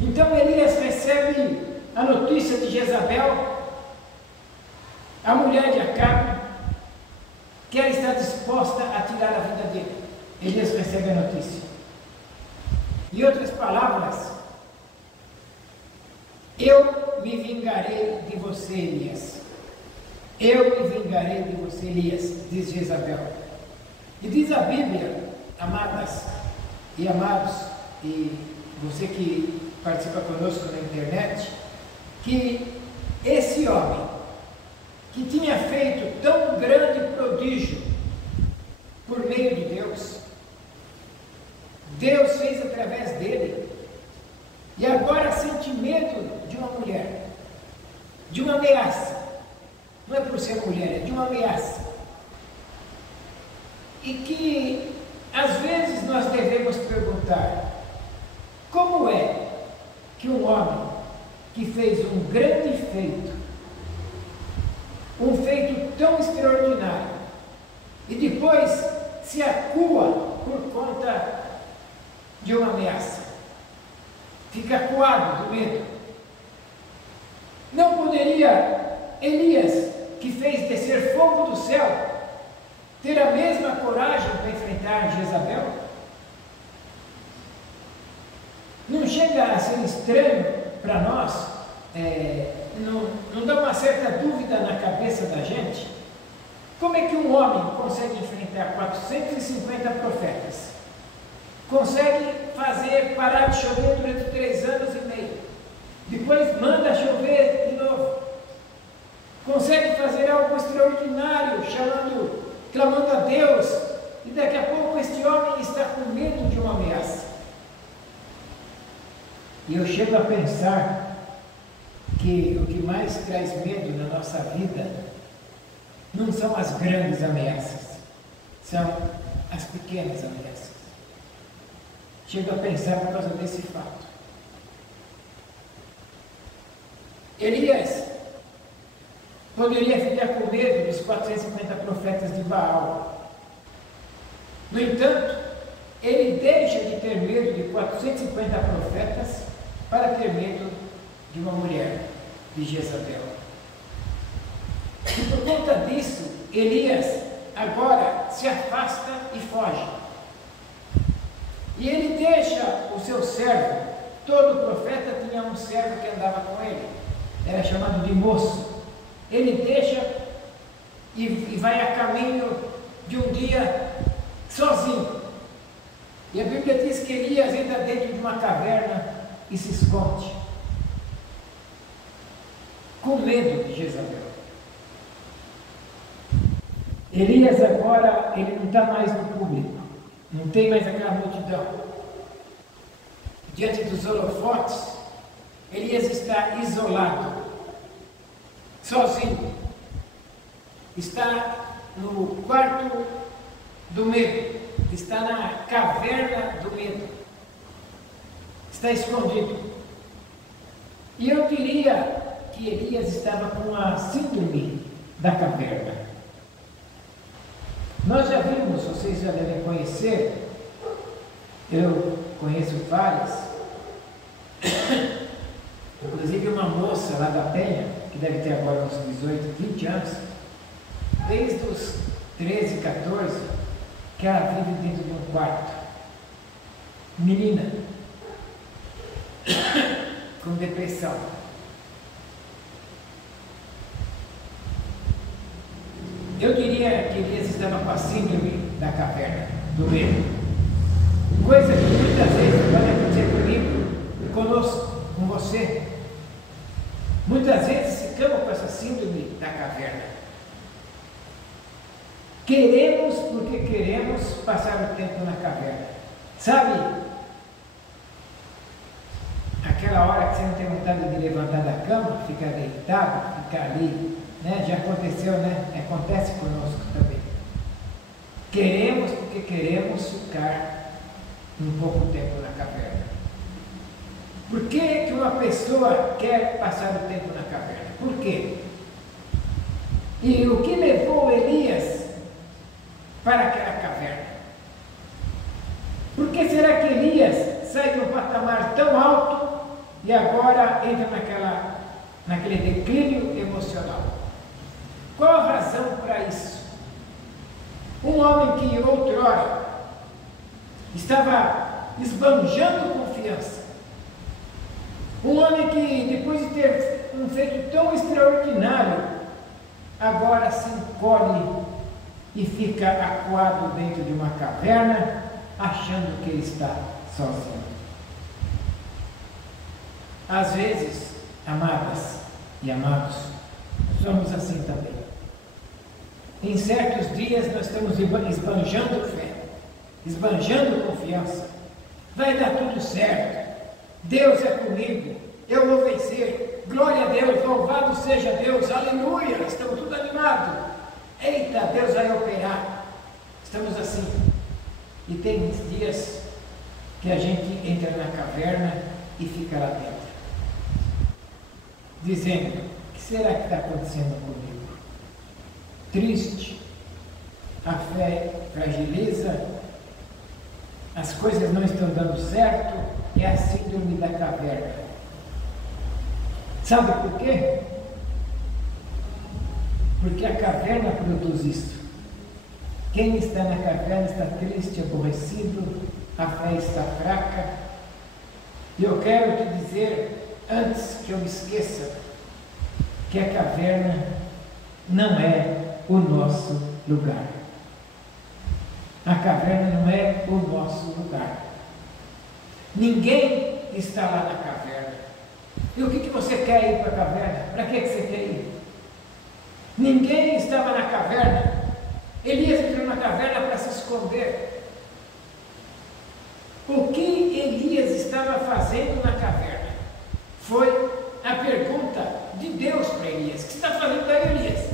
Então Elias recebe a notícia de Jezabel, a mulher de Acabe, que ela está disposta a tirar a vida dele. Elias recebe a notícia. Em outras palavras, eu me vingarei de você, Elias. Eu me vingarei de você, Elias, diz Jezabel. E diz a Bíblia, amadas e amados, e você que participa conosco na internet, que esse homem, que tinha feito tão grande prodígio por meio de Deus, Deus fez através dele, e agora sente medo de uma mulher, de uma ameaça. Não é por ser mulher, é de uma ameaça. E que às vezes nós devemos perguntar: como é que um homem que fez um grande feito, um feito tão extraordinário, e depois se acua por conta de uma ameaça, fica acuado do medo? Não poderia Elias, que fez descer fogo do céu, ter a mesma coragem para enfrentar Jezabel? Não chega a ser estranho para nós? Não dá uma certa dúvida na cabeça da gente? Como é que um homem consegue enfrentar 450 profetas? Consegue fazer parar de chover durante 3 anos e meio? Depois manda chover de novo. Consegue fazer algo extraordinário, clamando a Deus, e daqui a pouco este homem está com medo de uma ameaça. E eu chego a pensar que o que mais traz medo na nossa vida não são as grandes ameaças, são as pequenas ameaças. Chego a pensar por causa desse fato. Elias poderia ficar com medo dos 450 profetas de Baal. No entanto, ele deixa de ter medo de 450 profetas para ter medo de uma mulher, de Jezabel. E por conta disso, Elias agora se afasta e foge. E ele deixa o seu servo. Todo profeta tinha um servo que andava com ele, era chamado de moço. Ele deixa e vai a caminho de um dia sozinho. E a Bíblia diz que Elias entra dentro de uma caverna e se esconde, com medo de Jezabel. Elias agora, ele não está mais no público, não tem mais aquela multidão. Diante dos holofotes, Elias está isolado, sozinho, está no quarto do medo, está na caverna do medo, está escondido. E eu diria que Elias estava com a síndrome da caverna. Nós já vimos, vocês já devem conhecer, eu conheço várias, inclusive uma moça lá da Penha, que deve ter agora uns 18, 20 anos, desde os 13, 14, que ela vive dentro de um quarto. Menina, com depressão. Eu diria que Elias estava com a síndrome da caverna, do medo. Coisa que muitas vezes pode acontecer comigo, conosco, com você. Muitas vezes ficamos com essa síndrome da caverna. Queremos porque queremos passar o tempo na caverna. Sabe? Aquela hora que você não tem vontade de levantar da cama, ficar deitado, ficar ali, né? Já aconteceu, né? Acontece conosco também. Queremos porque queremos ficar um pouco tempo na caverna. Por que que uma pessoa quer passar o tempo na caverna? Por quê? E o que levou Elias para aquela caverna? Por que será que Elias sai de um patamar tão alto e agora entra naquele declínio emocional? Qual a razão para isso? Um homem que outrora estava esbanjando confiança, um homem que depois de ter um feito tão extraordinário, agora se encolhe e fica acuado dentro de uma caverna, achando que ele está sozinho. Às vezes, amadas e amados, somos assim também. Em certos dias nós estamos esbanjando fé, esbanjando confiança. Vai dar tudo certo. Deus é comigo. Eu vou vencer. Glória a Deus, louvado seja Deus. Aleluia. Estamos tudo animados. Eita, Deus vai operar. Estamos assim. E tem dias que a gente entra na caverna e fica lá dentro, dizendo: o que será que está acontecendo comigo? Triste, a fé fragiliza, as coisas não estão dando certo, é a síndrome da caverna. Sabe por quê? Porque a caverna produz isso. Quem está na caverna está triste, aborrecido, a fé está fraca. E eu quero te dizer, antes que eu me esqueça, que a caverna não é o nosso lugar. A caverna não é o nosso lugar. Ninguém está lá na caverna. E o que você quer ir para a caverna? Para que você quer ir? Ninguém estava na caverna. Elias entrou na caverna para se esconder. O que Elias estava fazendo na caverna? Foi a pergunta de Deus para Elias. O que você está fazendo aí, Elias?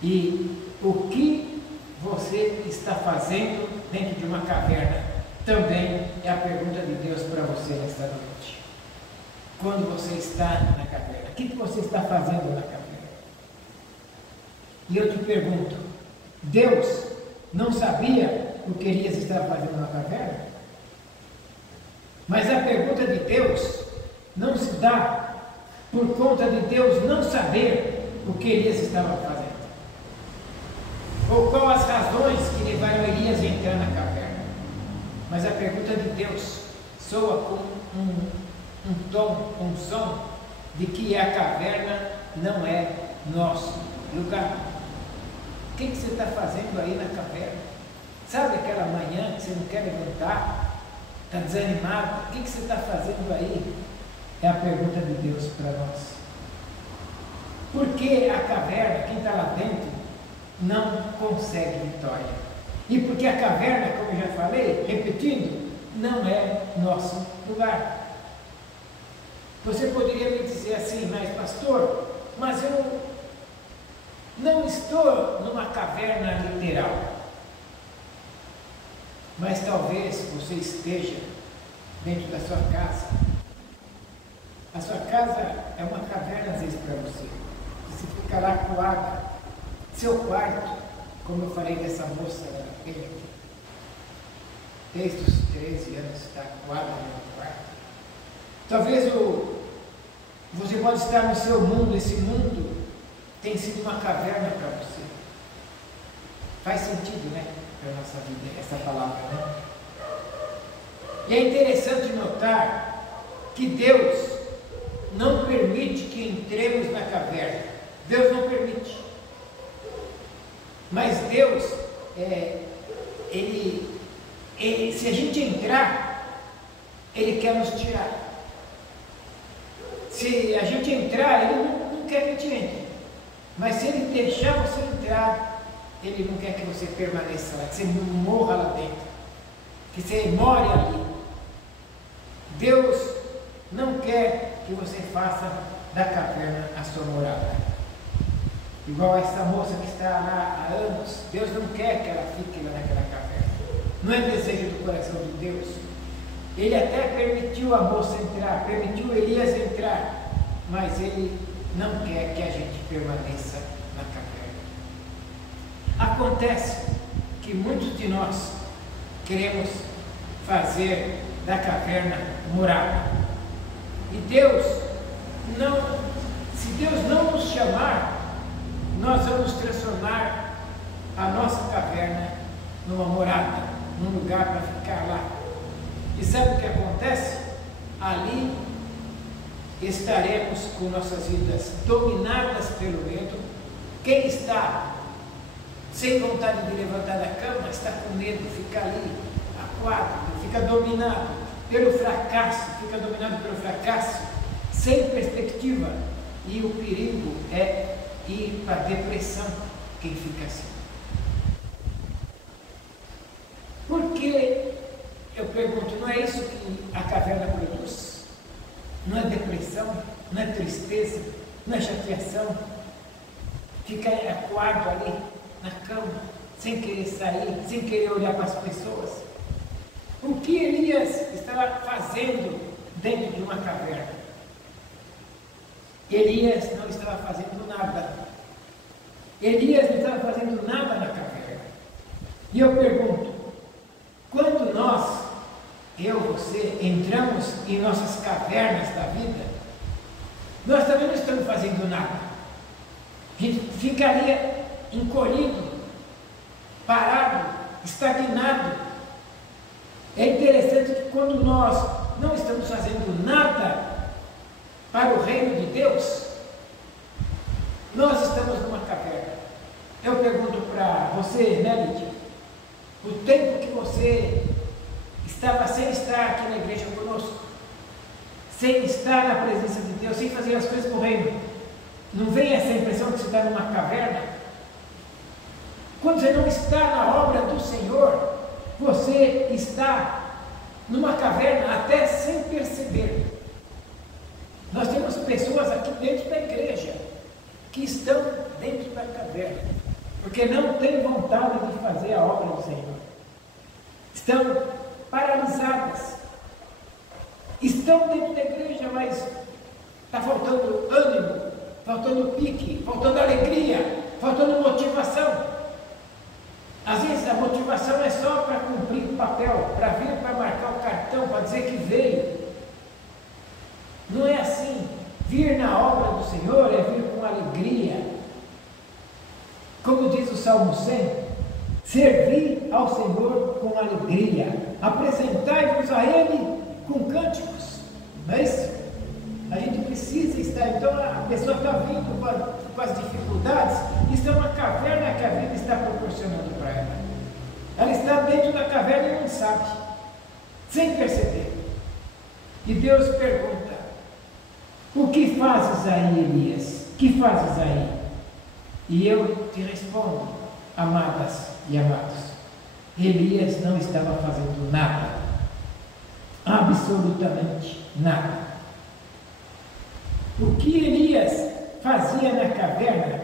E o que você está fazendo dentro de uma caverna? Também é a pergunta de Deus para você nesta noite. Quando você está na caverna, o que você está fazendo na caverna? E eu te pergunto, Deus não sabia o que Elias estava fazendo na caverna? Mas a pergunta de Deus não se dá por conta de Deus não saber o que Elias estava fazendo. Ou quais as razões que levaram Elias a entrar na caverna. Mas a pergunta de Deus soa com um tom, um som de que a caverna não é nosso lugar. O que você está fazendo aí na caverna? Sabe aquela manhã que você não quer levantar? Está desanimado? O que você está fazendo aí? É a pergunta de Deus para nós. Porque a caverna, quem está lá dentro, não consegue vitória. E porque a caverna, como eu já falei, repetindo, não é nosso lugar. Você poderia me dizer assim: mas pastor, mas eu não estou numa caverna literal. Mas talvez você esteja dentro da sua casa. A sua casa é uma caverna às vezes para você. Você fica lá acuada. Seu quarto, como eu falei dessa moça da Penha, desde os 13 anos está acuada no quarto. Talvez você pode estar no seu mundo, esse mundo tem sido uma caverna para você. Faz sentido, né? Para a nossa vida, essa palavra, né? E é interessante notar que Deus não permite que entremos na caverna. Deus não permite. Mas Deus, se a gente entrar, Ele quer nos tirar. Se a gente entrar, Ele não quer que a gente entre. Mas se Ele deixar você entrar, Ele não quer que você permaneça lá, que você morra lá dentro, que você more ali. Deus não quer que você faça da caverna a sua morada. igual essa moça que está lá há anos. Deus não quer que ela fique lá naquela caverna. Não é desejo do coração de Deus. Ele até permitiu a moça entrar, permitiu Elias entrar, mas ele não quer que a gente permaneça na caverna. Acontece que muitos de nós queremos fazer da caverna morada. E Deus não, se Deus não nos chamar, nós vamos transformar a nossa caverna numa morada, num lugar para ficar lá. E sabe o que acontece? Ali estaremos com nossas vidas dominadas pelo medo. Quem está sem vontade de levantar da cama está com medo, fica ali, acuado, fica dominado pelo fracasso, sem perspectiva. E o perigo é ir para a depressão, quem fica assim. Porque, eu pergunto, não é isso que a caverna produz? Não é depressão, não é tristeza, não é chateação? Fica acuado ali na cama, sem querer sair, sem querer olhar para as pessoas. O que Elias estava fazendo dentro de uma caverna? Elias não estava fazendo nada. Elias não estava fazendo nada na caverna. E eu pergunto, quando nós, eu, você, entramos em nossas cavernas da vida, nós também não estamos fazendo nada. A gente ficaria encolhido, parado, estagnado. É interessante que quando nós não estamos fazendo nada para o reino de Deus, nós estamos numa caverna. Eu pergunto para você, Melody, o tempo que você estava sem estar aqui na igreja conosco, sem estar na presença de Deus, sem fazer as coisas do reino, não vem essa impressão que você está numa caverna? Quando você não está na obra do Senhor, você está numa caverna até sem perceber. Nós temos pessoas aqui dentro da igreja que estão dentro da caverna, porque não têm vontade de fazer a obra do Senhor. Estão paralisadas. Estão dentro da igreja, mas está faltando ânimo, faltando pique, faltando alegria, faltando motivação. Às vezes a motivação é só para cumprir o papel, para vir para marcar o cartão, para dizer que veio. Não é assim. Vir na obra do Senhor é vir com alegria. Como diz o Salmo 100, servir ao Senhor com alegria, apresentai-vos a Ele com cânticos. Não é isso? A gente precisa estar, então a pessoa está vindo com as dificuldades, isso é uma caverna que a vida está proporcionando para ela. Ela está dentro da caverna e não sabe, sem perceber. E Deus pergunta, o que fazes aí, Elias? O que fazes aí? E eu te respondo, amadas e amados, Elias não estava fazendo nada, absolutamente nada. O que Elias fazia na caverna?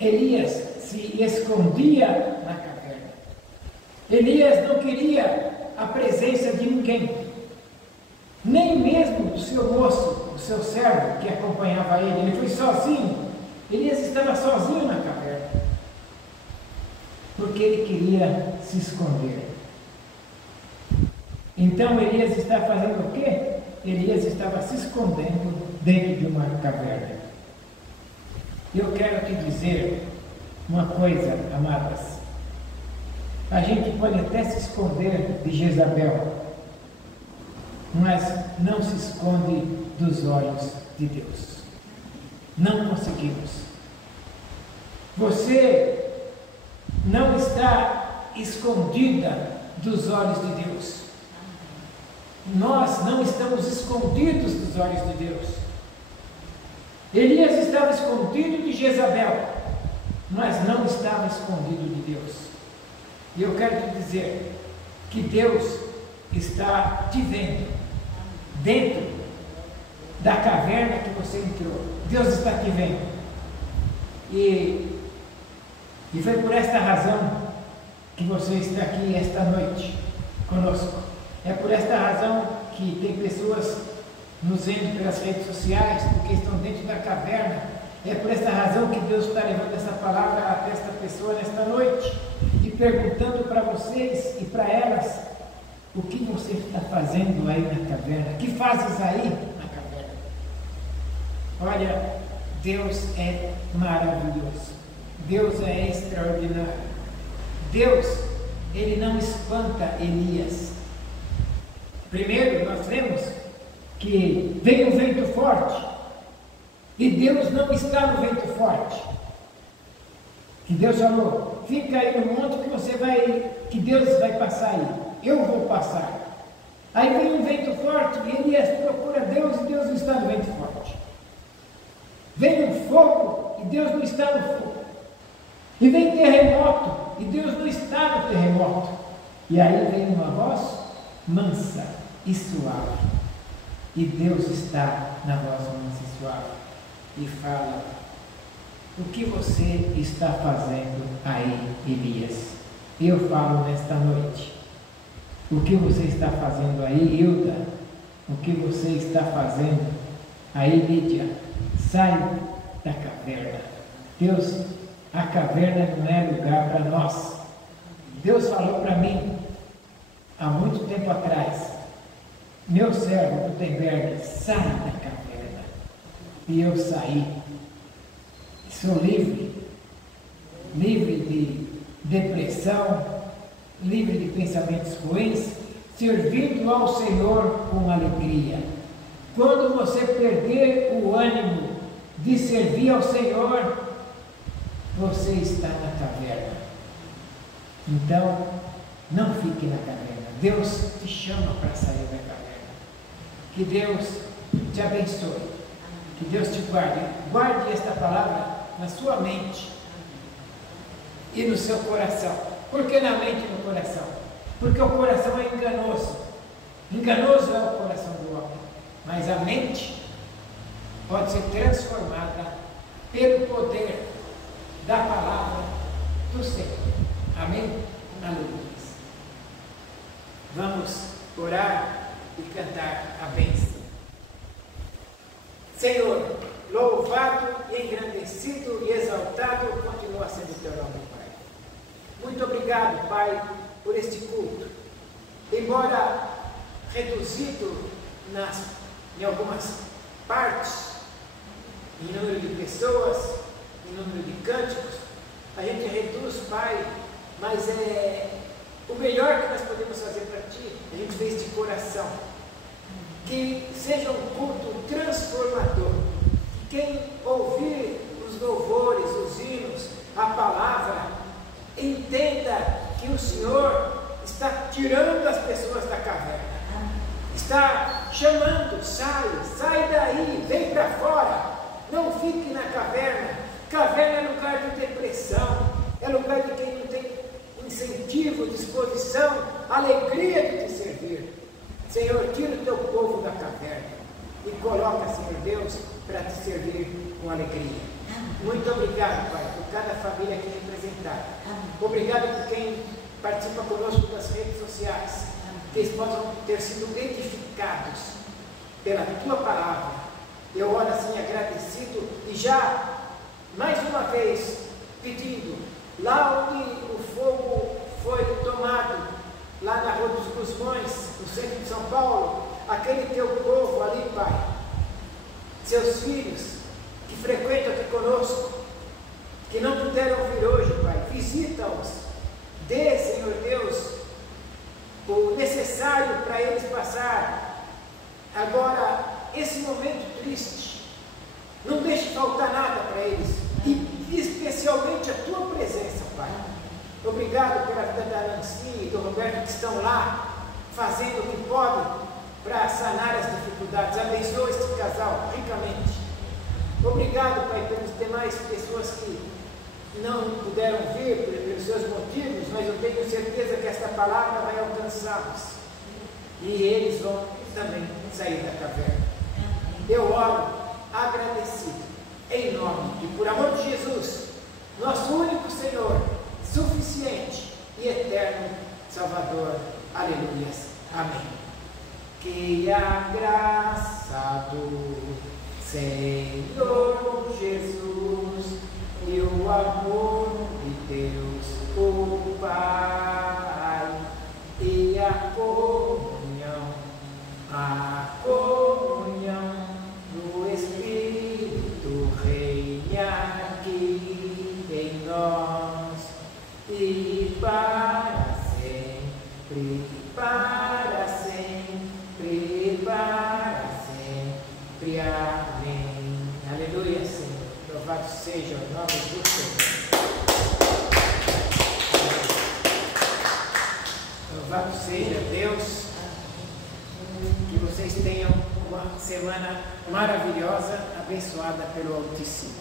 Elias se escondia na caverna. Elias não queria a presença de ninguém, nem mesmo do seu moço, do seu servo que acompanhava ele. Ele foi sozinho. Elias estava sozinho na caverna, porque ele queria se esconder. Então Elias está fazendo o quê? Elias estava se escondendo dentro de uma caverna. Eu quero te dizer uma coisa, amadas. A gente pode até se esconder de Jezabel, mas não se esconde dos olhos de Deus. Não conseguimos. Você não está escondida dos olhos de Deus. Nós não estamos escondidos dos olhos de Deus. Elias estava escondido de Jezabel, mas não estava escondido de Deus. E eu quero te dizer que Deus está te vendo dentro da caverna que você entrou. Deus está te vendo. E foi por esta razão que você está aqui esta noite conosco. É por esta razão que tem pessoas nos vendo pelas redes sociais, porque estão dentro da caverna. É por esta razão que Deus está levando essa palavra até esta pessoa nesta noite e perguntando para vocês e para elas: o que você está fazendo aí na caverna? O que fazes aí na caverna? Olha, Deus é maravilhoso. Deus é extraordinário. Deus, Ele não espanta Elias. Primeiro, nós vemos que veio um vento forte e Deus não está no vento forte. Que Deus falou: fica aí no monte que Deus vai passar aí. Eu vou passar. Aí vem um vento forte e Elias procura Deus e Deus não está no vento forte. Vem um fogo e Deus não está no fogo. E vem terremoto e Deus não está no terremoto. E aí vem uma voz mansa e suave. E Deus está na voz mansa e suave. E fala: o que você está fazendo aí, Elias? Eu falo nesta noite: o que você está fazendo aí, Hilda? O que você está fazendo aí, Lídia? Sai da caverna. Deus, a caverna não é lugar para nós. Deus falou para mim há muito tempo atrás: meu servo Gutenberg, sai da caverna. E eu saí. Sou livre de depressão, livre de pensamentos ruins, servindo ao Senhor com alegria. Quando você perder o ânimo de servir ao Senhor, você está na caverna. Então, não fique na caverna. Deus te chama para sair da caverna. Que Deus te abençoe. Que Deus te guarde. Guarde esta palavra na sua mente e no seu coração. Por que na mente e no coração? Porque o coração é enganoso. Enganoso é o coração do homem. Mas a mente pode ser transformada pelo poder da palavra do Senhor. Amém? Aleluia. Vamos orar e cantar a bênção. Senhor, louvado e engrandecido e exaltado continua sendo o teu nome, Pai. Muito obrigado, Pai, por este culto. Embora reduzido em algumas partes, em número de pessoas, em número de cânticos, a gente reduz, Pai, mas é o melhor que nós podemos fazer para Ti. A gente fez de coração. Que seja um culto transformador. Que quem ouvir os louvores, os hinos, a palavra, entenda que o Senhor está tirando as pessoas da caverna. Está chamando: sai daí, vem para fora. Não fique na caverna. Caverna é lugar de depressão, é lugar de quem não tem incentivo, disposição, alegria de te servir. Senhor, tira o teu povo da caverna e coloca, Senhor Deus, para te servir com alegria. Muito obrigado, Pai, por cada família aqui representada. Obrigado por quem participa conosco das redes sociais, que eles possam ter sido edificados pela tua palavra. Eu oro assim agradecido e já, mais uma vez, pedindo, lá onde o fogo foi tomado, lá na Rua dos Gusmões, no centro de São Paulo, aquele teu povo ali, Pai, seus filhos que frequentam aqui conosco, que não puderam vir hoje, Pai, visita-os, dê, Senhor Deus, o necessário para eles passar agora esse momento triste. Não deixe faltar nada para eles, e especialmente a tua presença, Pai. Obrigado pela vida da Nancy e do Roberto, que estão lá fazendo o que podem para sanar as dificuldades. Abençoa este casal ricamente. Obrigado, Pai, pelas demais pessoas que não puderam vir pelos seus motivos, mas eu tenho certeza que esta palavra vai alcançá-los e eles vão também sair da caverna. Eu oro agradecido em nome e por amor de Jesus, nosso único Senhor, suficiente e eterno Salvador. Aleluias. Amém. Que a graça do Senhor Jesus e o amor de Deus, o Pai, e a comunhão do Espírito reine aqui em nós e para sempre, para sempre, para sempre. Amém. Aleluia, Senhor. Louvado seja o nome do Senhor. Louvado seja Deus. Que vocês tenham uma semana maravilhosa, abençoada pelo Altíssimo.